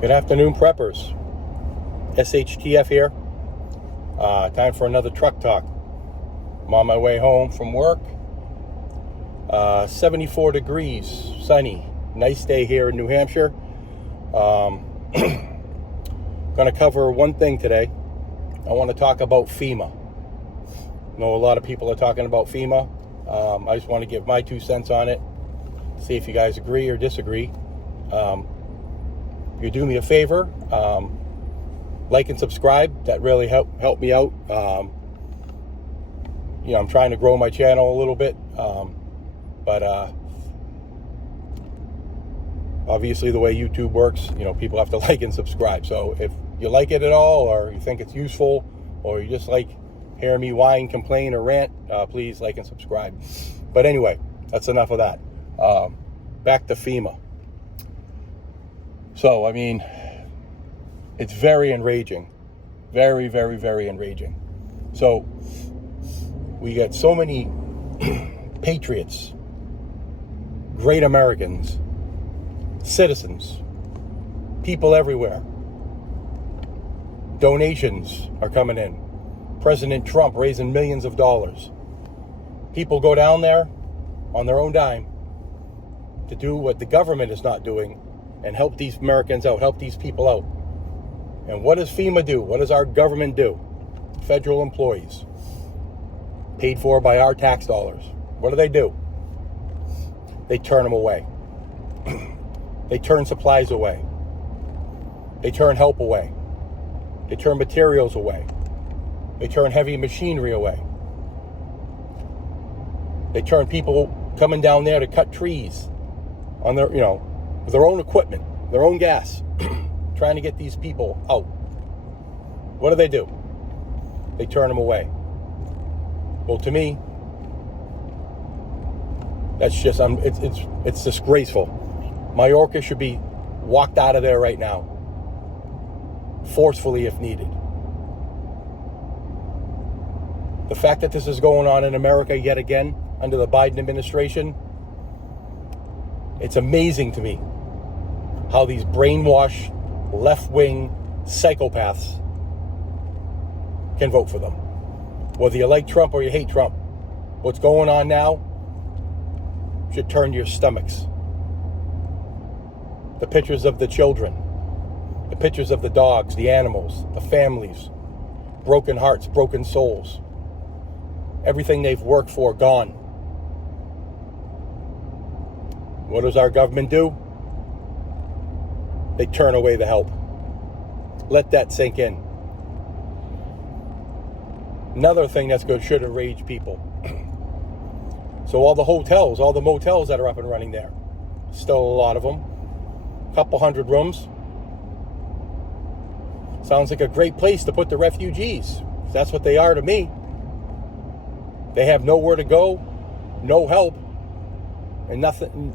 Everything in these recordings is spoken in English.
Good afternoon, preppers. SHTF here. Time for another truck talk. I'm on my way home from work. 74 degrees, sunny. Nice day here in New Hampshire. Going to cover one thing today. I want to talk about FEMA. I know a lot of people are talking about FEMA. I just want to give my 2 cents on it. See if you guys agree or disagree. You do me a favor, like and subscribe. That really help me out. I'm trying to grow my channel a little bit, but obviously the way YouTube works, people have to like and subscribe. So if you like it at all, or you think it's useful, or you just like hearing me whine, complain, or rant, please like and subscribe. But anyway, that's enough of that. Back to FEMA. So, it's very enraging. Very, very, very enraging. So, we get so many patriots, great Americans, citizens, people everywhere. Donations are coming in. President Trump raising millions of dollars. People go down there on their own dime to do what the government is not doing and help these Americans out, help these people out. And what does FEMA do? What does our government do? Federal employees, paid for by our tax dollars. What do? They turn them away. They turn supplies away. They turn help away. They turn materials away. They turn heavy machinery away. They turn people coming down there to cut trees on their, with their own equipment, their own gas, trying to get these people out. What do? They turn them away. Well, to me, that's just, it's disgraceful. Majorca should be walked out of there right now, forcefully if needed. The fact that this is going on in America yet again under the Biden administration, it's amazing to me how these brainwashed, left-wing psychopaths can vote for them. Whether you like Trump or you hate Trump, what's going on now should turn your stomachs. The pictures of the children, the pictures of the dogs, the animals, the families, broken hearts, broken souls, everything they've worked for gone. What does our government do? They turn away the help. Let that sink in. Another thing that's good should enrage people. So all the hotels, all the motels that are up and running there, still a lot of them, a couple hundred rooms. Sounds like a great place to put the refugees. That's what they are to me. They have nowhere to go, no help, and nothing.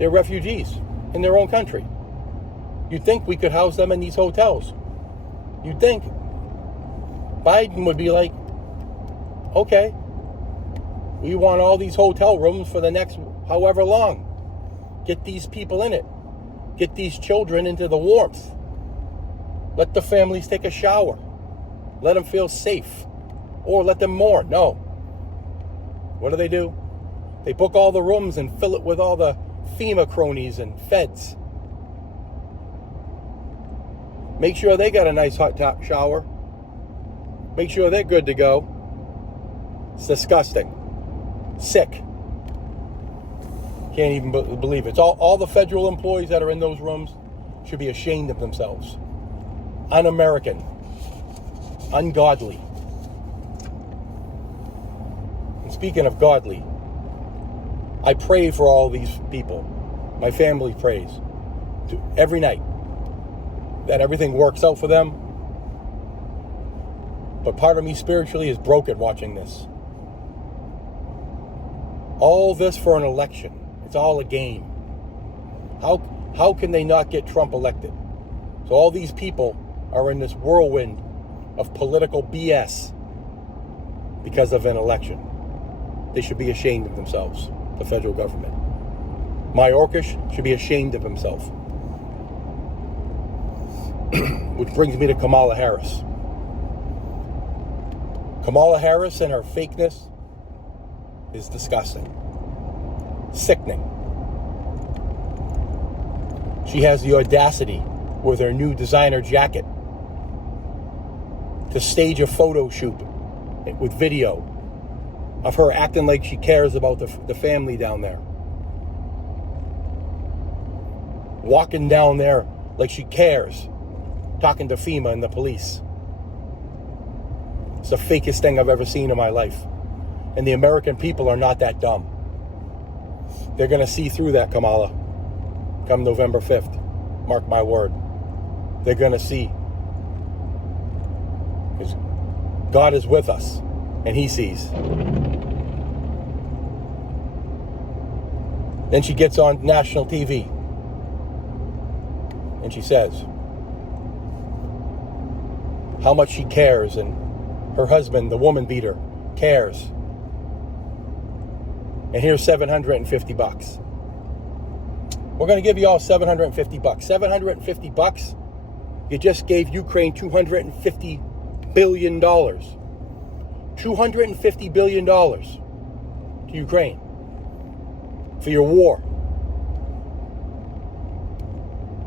They're refugees in their own country. You'd think we could house them in these hotels. You'd think Biden would be like, okay, we want all these hotel rooms for the next however long. Get these people in it. Get these children into the warmth. Let the families take a shower. Let them feel safe. Or let them mourn. No. What do? They book all the rooms and fill it with all the FEMA cronies and feds. Make sure they got a nice hot top shower. Make sure they're good to go. It's disgusting. Sick. Can't even believe it. It's all the federal employees that are in those rooms should be ashamed of themselves. Un-American. Ungodly. And speaking of godly, I pray for all these people. My family prays every night that everything works out for them. But part of me spiritually is broken watching this. All this for an election. It's all a game. How can they not get Trump elected? So all these people are in this whirlwind of political BS because of an election. They should be ashamed of themselves, the federal government. Mayorkas should be ashamed of himself. Which brings me to Kamala Harris. Kamala Harris and her fakeness is disgusting. Sickening. She has the audacity with her new designer jacket to stage a photo shoot with video of her acting like she cares about the family down there. Walking down there like she cares, talking to FEMA and the police. It's the fakest thing I've ever seen in my life. And the American people are not that dumb. They're going to see through that, Kamala, come November 5th. Mark my word. They're going to see. Because God is with us, and He sees. Then she gets on national TV, and she says how much she cares, and her husband, the woman beater, cares. And here's $750. We're going to give you all $750. $750. You just gave Ukraine $250 billion. $250 billion to Ukraine for your war.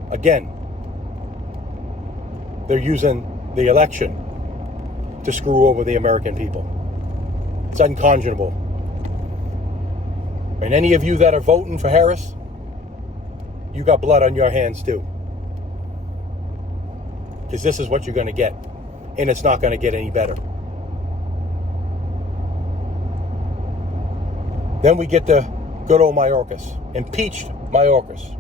Again, they're using the election to screw over the American people. It's unconscionable. And any of you that are voting for Harris, you got blood on your hands too. Because this is what you're going to get. And it's not going to get any better. Then we get to good old Mayorkas. Impeached Mayorkas.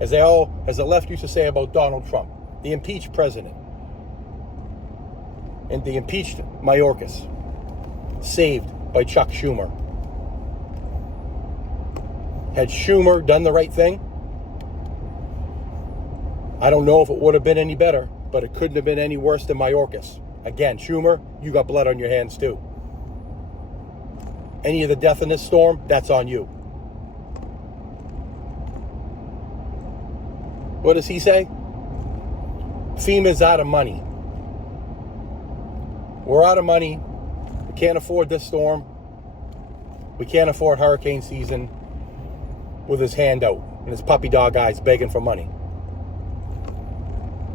As the left used to say about Donald Trump. The impeached president. And the impeached Mayorkas. Saved by Chuck Schumer. Had Schumer done the right thing? I don't know if it would have been any better, but it couldn't have been any worse than Mayorkas. Again, Schumer, you got blood on your hands too. Any of the death in this storm, that's on you. What does he say? FEMA's out of money. We're out of money. We can't afford this storm. We can't afford hurricane season. With his hand out and his puppy dog eyes begging for money.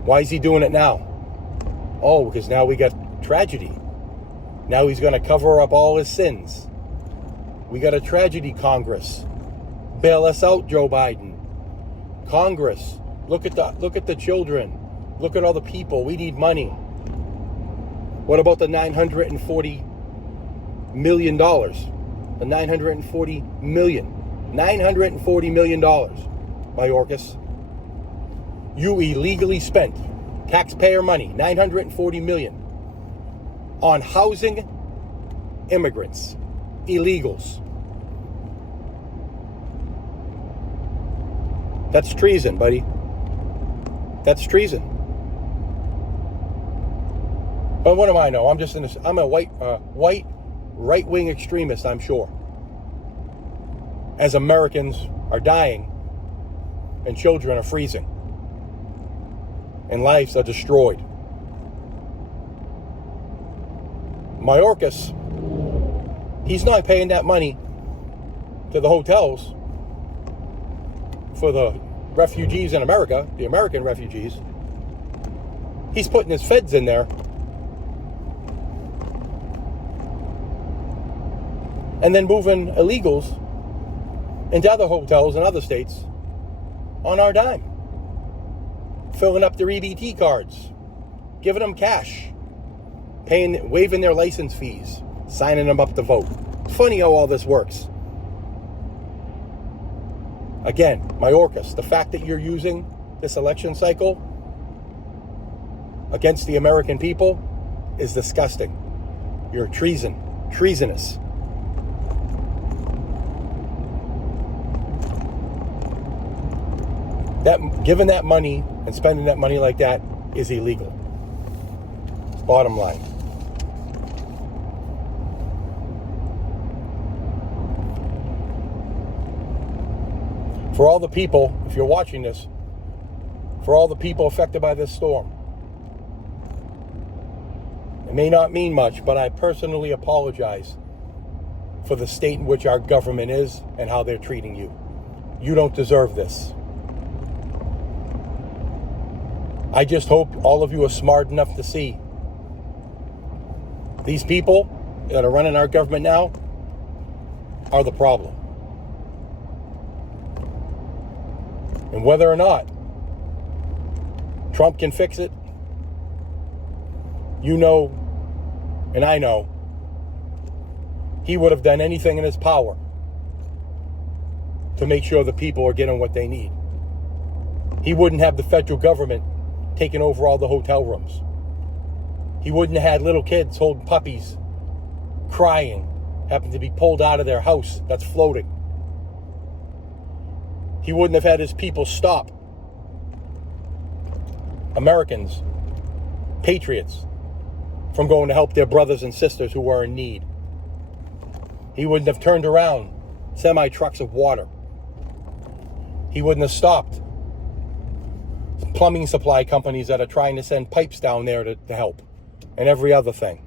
Why is he doing it now? Oh, because now we got tragedy. Now he's going to cover up all his sins. We got a tragedy, Congress. Bail us out, Joe Biden. Congress, look at the children. Look at all the people. We need money. What about the $940 million? The $940 million. $940 million, Mayorkas. You illegally spent taxpayer money, $940 million, on housing immigrants, illegals. That's treason, buddy. That's treason. But what do I know? I'm a white right-wing extremist, I'm sure. As Americans are dying and children are freezing and lives are destroyed. Mayorkas, he's not paying that money to the hotels for the refugees in America, the American refugees. He's putting his feds in there. And then moving illegals into other hotels in other states on our dime. Filling up their EBT cards. Giving them cash. Waiving their license fees. Signing them up to vote. It's funny how all this works. Again, Mayorkas, the fact that you're using this election cycle against the American people is disgusting. You're treasonous. Giving that money and spending that money like that is illegal. Bottom line. For all the people, if you're watching this, for all the people affected by this storm, It may not mean much, but I personally apologize for the state in which our government is and how they're treating you. You don't deserve this. I just hope all of you are smart enough to see these people that are running our government now are the problem. And whether or not Trump can fix it, you know, and I know, he would have done anything in his power to make sure the people are getting what they need. He wouldn't have the federal government taking over all the hotel rooms. He wouldn't have had little kids holding puppies, crying, having to be pulled out of their house that's floating. He wouldn't have had his people stop. Americans, patriots, from going to help their brothers and sisters who are in need. He wouldn't have turned around semi-trucks of water. He wouldn't have stopped plumbing supply companies that are trying to send pipes down there to help, and every other thing.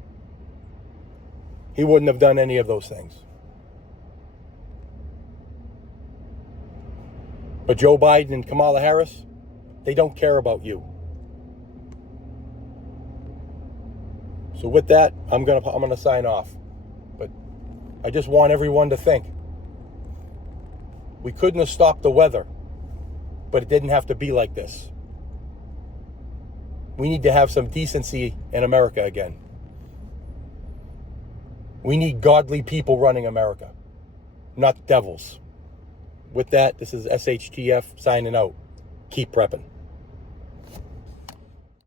He wouldn't have done any of those things. But Joe Biden and Kamala Harris, they don't care about you. So with that, I'm gonna sign off. But I just want everyone to think. We couldn't have stopped the weather, but it didn't have to be like this. We need to have some decency in America again. We need godly people running America, not devils. With that, this is SHTF signing out. Keep prepping.